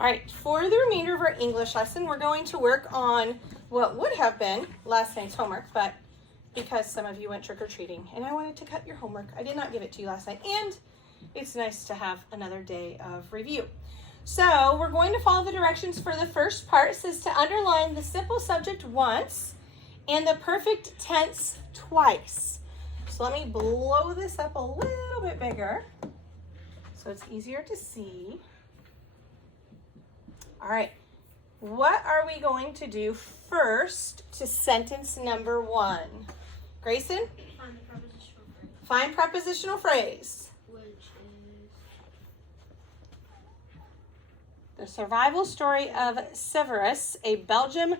All right, for the remainder of our English lesson, we're going to work on what would have been last night's homework, but because some of you went trick-or-treating and I wanted to cut your homework, I did not give it to you last night, and it's nice to have another day of review. So we're going to follow the directions for the first part. It says to underline the simple subject once and the perfect tense twice. So let me blow this up a little bit bigger so it's easier to see. All right, what are we going to do first to sentence number 1? Grayson? Find the prepositional phrase. Find prepositional phrase. Which is The survival story of Severus, a Belgian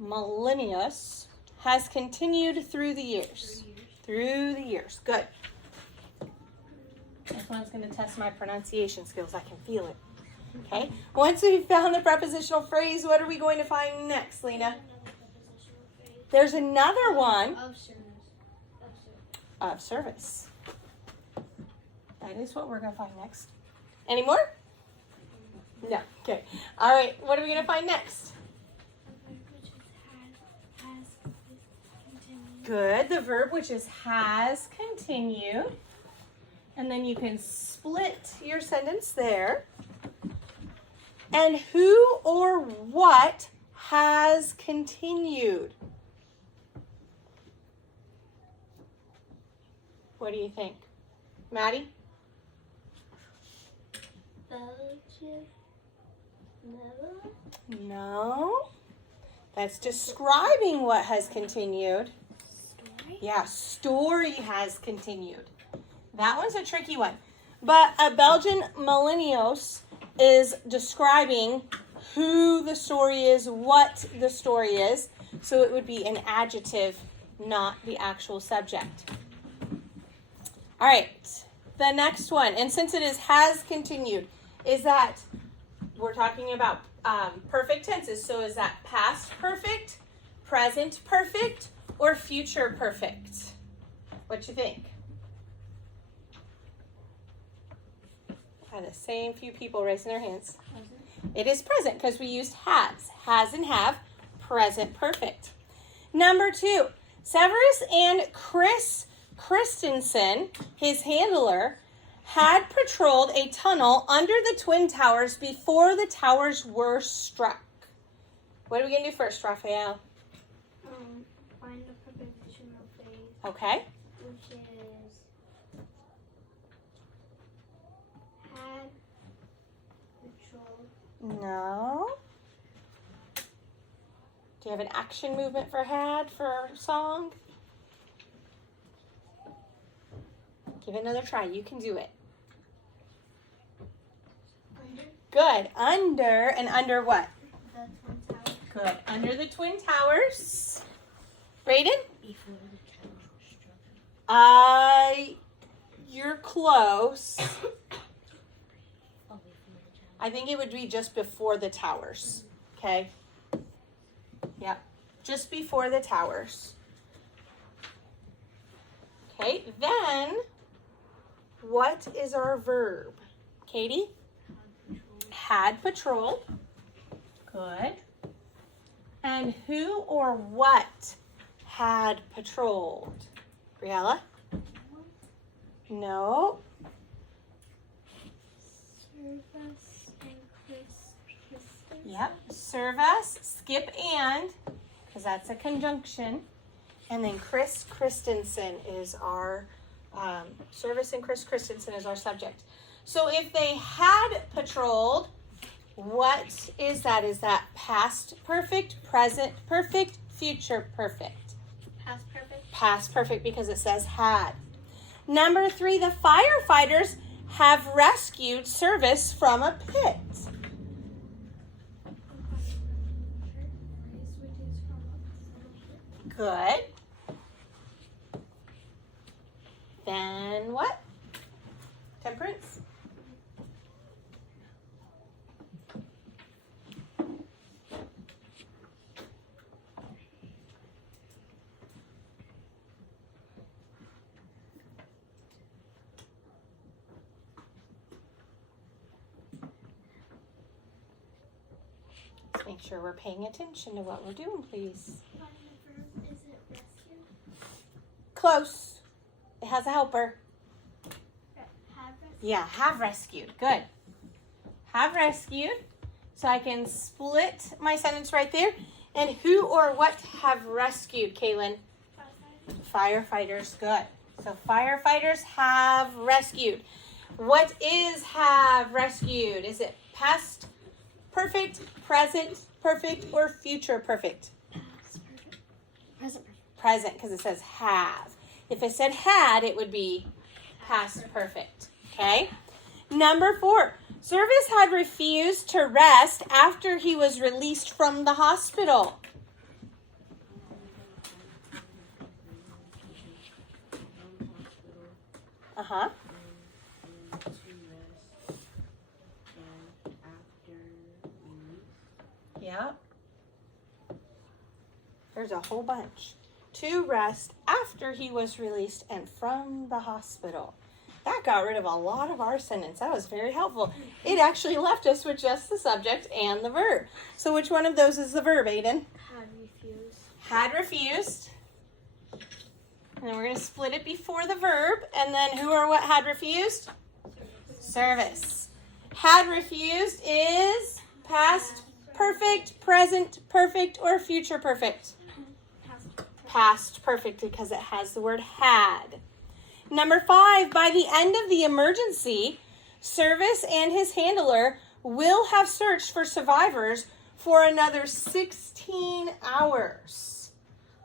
Millennius, has continued through the years. 3 years. Through the years. Good. This one's going to test my pronunciation skills. I can feel it. Okay. Once we've found the prepositional phrase, what are we going to find next, Lena? Another prepositional phrase. There's another one. Of service. Of service. That is what we're going to find next. Any more? No. Okay. All right. What are we going to find next? Which is has continued. Good. The verb, which is has continued. And then you can split your sentence there. And who or what has continued? What do you think? Maddie? Belgium. Never. No. That's describing what has continued. Story. Yeah, story has continued. That one's a tricky one. But a Belgian millennios is describing who the story is, what the story is. So it would be an adjective, not the actual subject. All right, the next one. And since it is has continued, is that we're talking about perfect tenses. So is that past perfect, present perfect, or future perfect? What you think? I had the same few people raising their hands. It is present because we used has and have, present perfect. Number 2, Severus and Chris Christensen, his handler, had patrolled a tunnel under the Twin Towers before the towers were struck. What are we going to do first, Raphael? Find the prepositional phrase. Okay. Which is had patrol. No. Do you have an action movement for had for our song? Give it another try. You can do it. Under Good. Under, and under what? the Twin Towers. Good. Under the Twin Towers. Brayden? Before the towers were struck. You're close. Oh, before the towers. I think it would be just before the towers. Okay? Yep. Just before the towers. Okay, then what is our verb? Katie? Had patrolled. Good. And who or what had patrolled? Briella? No. Service and Christensen. Yep. Serve us, skip and, because that's a conjunction. And then Chris Christensen is our Service, and Chris Christensen is our subject. So if they had patrolled, what is that? Is that past perfect, present perfect, future perfect? Past perfect. Past perfect because it says had. Number 3, the firefighters have rescued Service from a pit. Good. Then what? Temperance? Let's make sure we're paying attention to what we're doing, please. Find the verb. Is it rescue? Close. It has a helper. Have rescue. Yeah, have rescued. Good. Have rescued. So I can split my sentence right there. And who or what have rescued, Kaylin? Firefighters. Good. So firefighters have rescued. What is have rescued? Is it past perfect, present perfect, or future perfect? Present. Present, because it says have. If it said had, it would be past perfect. Okay? Number 4. Service had refused to rest after he was released from the hospital. Uh-huh. Yeah. There's a whole bunch. To rest after he was released and from the hospital. That got rid of a lot of our sentence. That was very helpful. It actually left us with just the subject and the verb. So which one of those is the verb, Aiden? Had refused. Had refused. And then we're going to split it before the verb. And then who or what had refused? Service. Had refused is past perfect, present perfect, or future perfect? Past perfect, because it has the word had. Number 5, by the end of the emergency, Service and his handler will have searched for survivors for another 16 hours.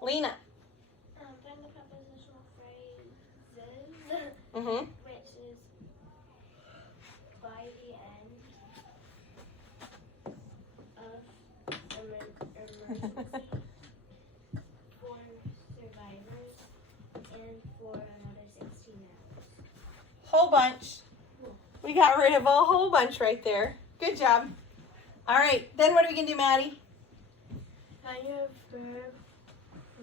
Lena. Find the prepositional phrases, Mm-hmm. which is by the end of emergency for survivors and for another 16 hours. Whole bunch. We got rid of a whole bunch right there. Good job. All right, then what are we going to do, Maddie? Find your verb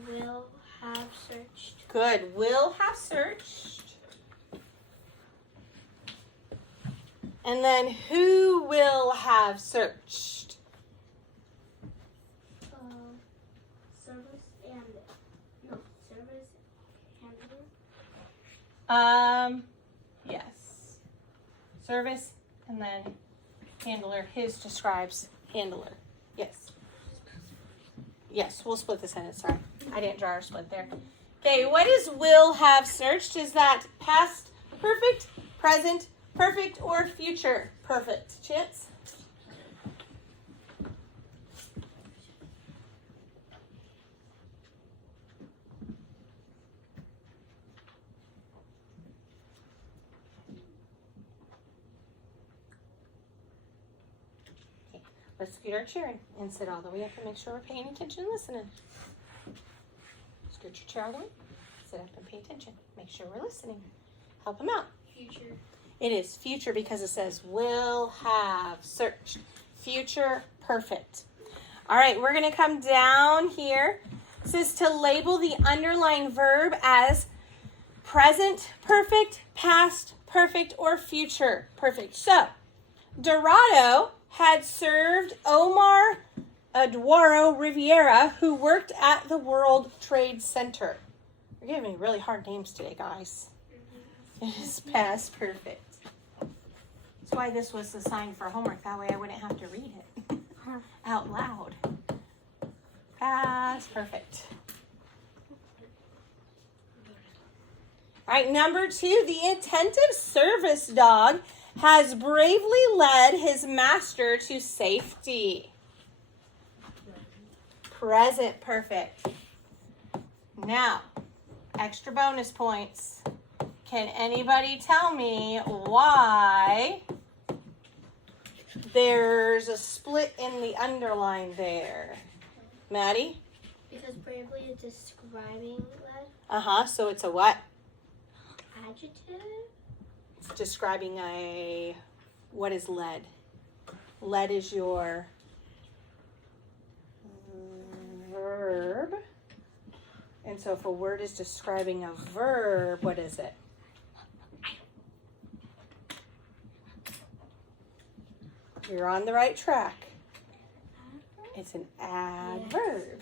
will have searched. Good. Will have searched. And then who will have searched? Service handler. Yes. Service and then handler. His describes handler. Yes. Yes, we'll split the sentence. Sorry. I didn't draw our split there. Okay, what is will have searched? Is that past perfect, present perfect, or future perfect? Chance? Let's get our chair in and sit all the way up and make sure we're paying attention and listening. Scoot your chair all the way. Sit up and pay attention. Make sure we're listening. Help them out. Future. It is future because it says will have searched. Future perfect. All right, we're going to come down here. It says to label the underlying verb as present perfect, past perfect, or future perfect. So, Dorado had served Omar Eduardo Riviera, who worked at the World Trade Center. You're giving me really hard names today, guys. It is past perfect. That's why this was assigned for homework. That way I wouldn't have to read it out loud. Past perfect. All right, number 2, the attentive service dog has bravely led his master to safety. Present perfect. Now, extra bonus points. Can anybody tell me why there's a split in the underline there? Maddie? Because bravely is describing lead. Uh-huh, so it's a what? Adjective. It's describing a, what is lead? Lead is your verb. And so if a word is describing a verb, what is it? You're on the right track. It's an adverb.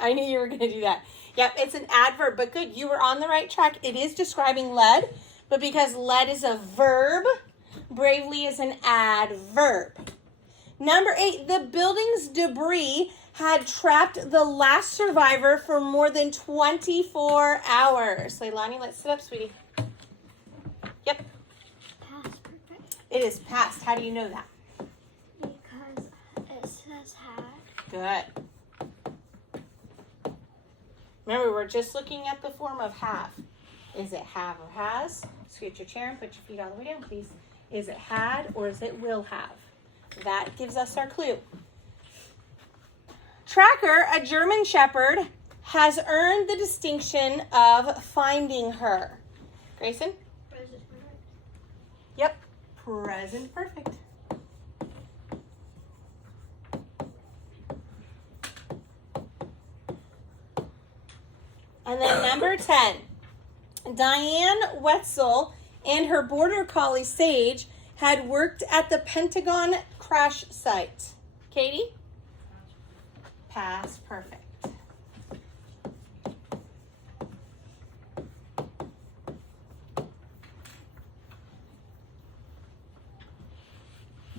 I knew you were going to do that. Yep, it's an adverb, but good. You were on the right track. It is describing lead, but because lead is a verb, bravely is an adverb. Number 8, the building's debris had trapped the last survivor for more than 24 hours. Leilani, let's sit up, sweetie. Yep. Past perfect. It is past. How do you know that? Because it says had. Good. Remember, we're just looking at the form of have. Is it have or has? Scoot your chair and put your feet all the way down, please. Is it had or is it will have? That gives us our clue. Tracker, a German shepherd, has earned the distinction of finding her. Grayson? Present perfect. Yep. Present perfect. And then number 10. Diane Wetzel and her border collie Sage had worked at the Pentagon crash site. Katie? Past perfect.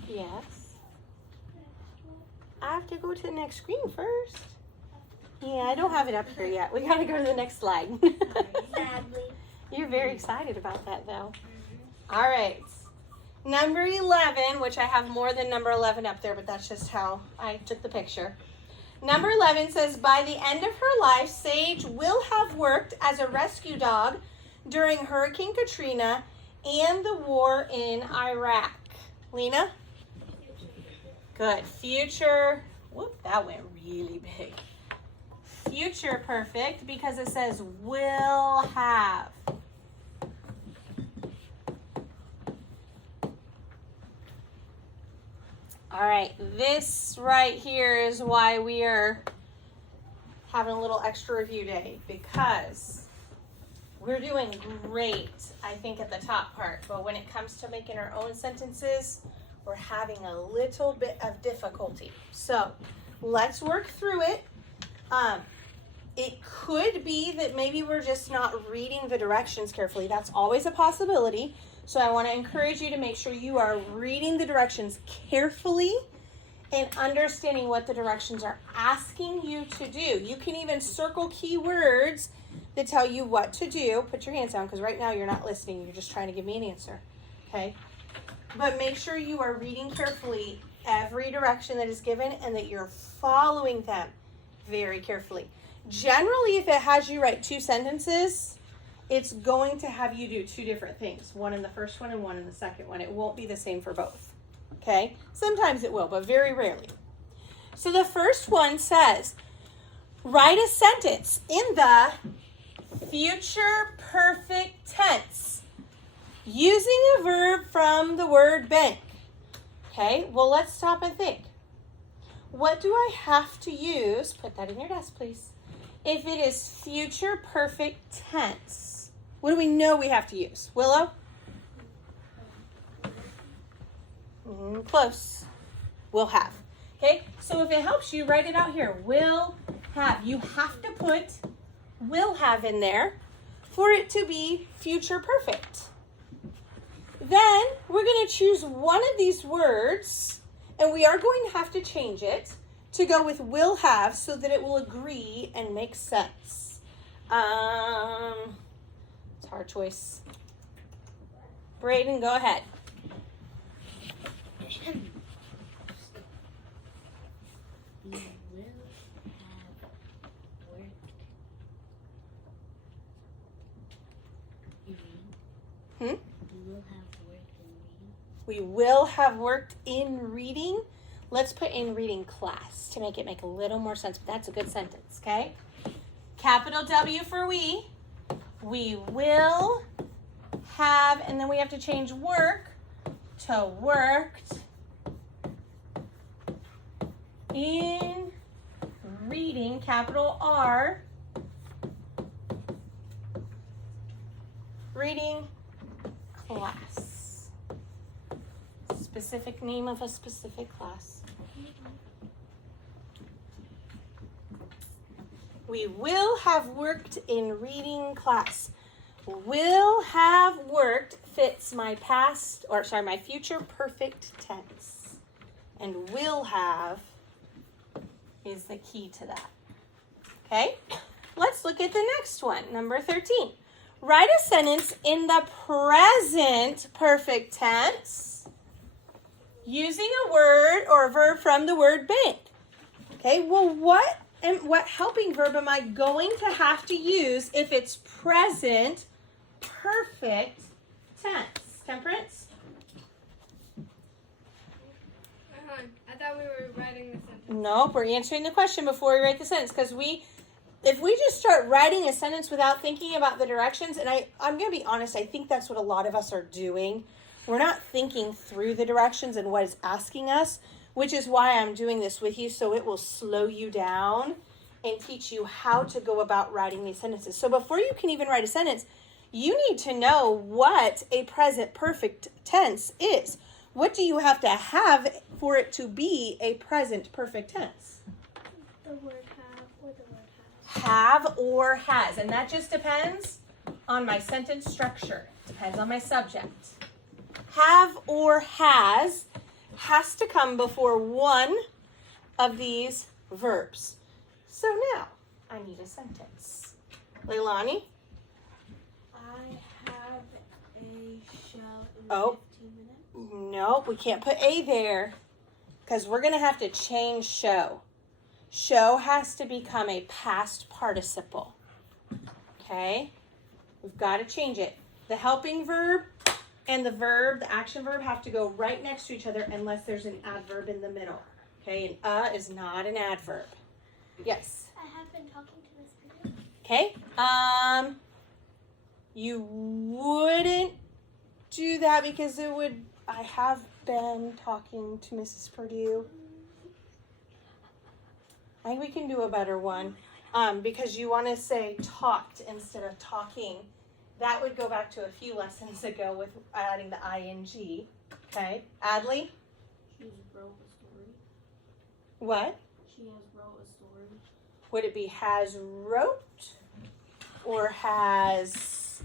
Yes. I have to go to the next screen first. Yeah, I don't have it up here yet. We got to go to the next slide. Sadly. You're very excited about that, though. All right. Number 11, which I have more than number 11 up there, but that's just how I took the picture. Number 11 says, by the end of her life, Sage will have worked as a rescue dog during Hurricane Katrina and the war in Iraq. Lena? Good. Future. Whoop, that went really big. Future perfect because it says will have. All right, this right here is why we are having a little extra review day, because we're doing great, I think, at the top part, but when it comes to making our own sentences, we're having a little bit of difficulty. So let's work through it. It could be that maybe we're just not reading the directions carefully. That's always a possibility. So I want to encourage you to make sure you are reading the directions carefully and understanding what the directions are asking you to do. You can even circle keywords that tell you what to do. Put your hands down because right now you're not listening. You're just trying to give me an answer. Okay? But make sure you are reading carefully every direction that is given and that you're following them very carefully. Generally, if it has you write 2 sentences, it's going to have you do 2 different things. One in the first one and one in the second one. It won't be the same for both. Okay? Sometimes it will, but very rarely. So the first one says, write a sentence in the future perfect tense using a verb from the word bank. Okay? Well, let's stop and think. What do I have to use? Put that in your desk, please. If it is future perfect tense, what do we know we have to use? Willow? Close. Will have. Okay, so if it helps you, write it out here. Will have. You have to put will have in there for it to be future perfect. Then we're going to choose one of these words, and we are going to have to change it to go with will have so that it will agree and make sense. It's a hard choice. Braden, go ahead. You will have worked in reading. You will have worked in reading. We will have worked in reading. Let's put in reading class to make it make a little more sense, but that's a good sentence, okay? Capital W for we. We will have, and then we have to change work to worked in reading, capital R, reading class. Specific name of a specific class. We will have worked in reading class. Will have worked fits my my future perfect tense. And will have is the key to that. Okay? Let's look at the next one, number 13. Write a sentence in the present perfect tense using a word or a verb from the word bank. Okay, well, what helping verb am I going to have to use if it's present perfect tense? Temperance? I thought we were writing the sentence. Nope, we're answering the question before we write the sentence, because if we just start writing a sentence without thinking about the directions, and I'm going to be honest, I think that's what a lot of us are doing. We're not thinking through the directions and what it's asking us, which is why I'm doing this with you, so it will slow you down and teach you how to go about writing these sentences. So before you can even write a sentence, you need to know what a present perfect tense is. What do you have to have for it to be a present perfect tense? The word have or the word has. Have or has. And that just depends on my sentence structure. Depends on my subject. Have or has to come before one of these verbs. So now, I need a sentence. Leilani? I have a show in Oh. 15 minutes. Nope, we can't put a there because we're going to have to change show. Show has to become a past participle. Okay? We've got to change it. The helping verb and the action verb, have to go right next to each other unless there's an adverb in the middle. Okay? And is not an adverb. Yes? I have been talking to Miss Purdue. Okay? You wouldn't do that because I have been talking to Mrs. Purdue. I think we can do a better one because you want to say talked instead of talking. That would go back to a few lessons ago with adding the ing. Okay, Adley? She wrote a story. What? She has wrote a story. Would it be has wrote or has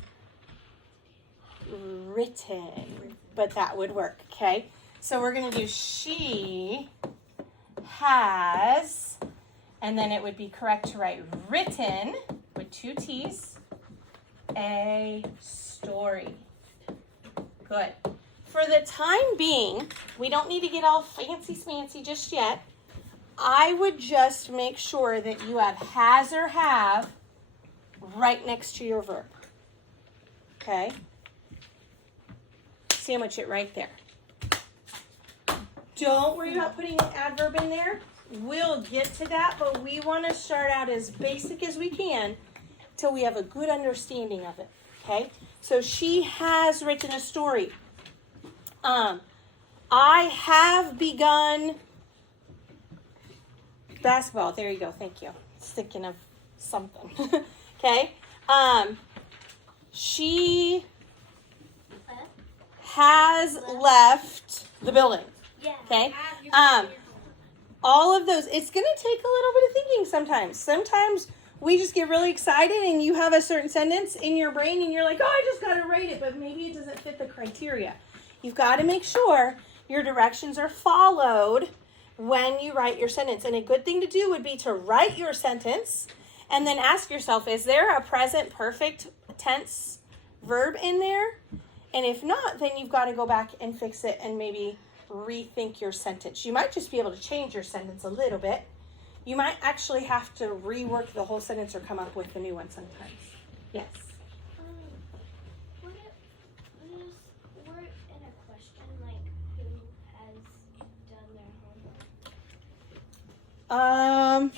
written? But that would work, okay? So we're going to do she has, and then it would be correct to write written with 2 T's, a story. Good. For the time being, we don't need to get all fancy just yet. I would just make sure that you have has or have right next to your verb. Okay? Sandwich it right there. Don't worry about putting an adverb in there. We'll get to that, but we want to start out as basic as we can till we have a good understanding of it. Okay? So she has written a story. I have begun basketball. There you go. Thank you. Thinking of something. Okay? She has left the building. Yeah. Okay? All of those, it's going to take a little bit of thinking sometimes. Sometimes we just get really excited and you have a certain sentence in your brain and you're like, oh, I just got to write it, but maybe it doesn't fit the criteria. You've got to make sure your directions are followed when you write your sentence. And a good thing to do would be to write your sentence and then ask yourself, is there a present perfect tense verb in there? And if not, then you've got to go back and fix it and maybe rethink your sentence. You might just be able to change your sentence a little bit. You might actually have to rework the whole sentence or come up with a new one sometimes. Yes? Would it work in a question like who has done their homework?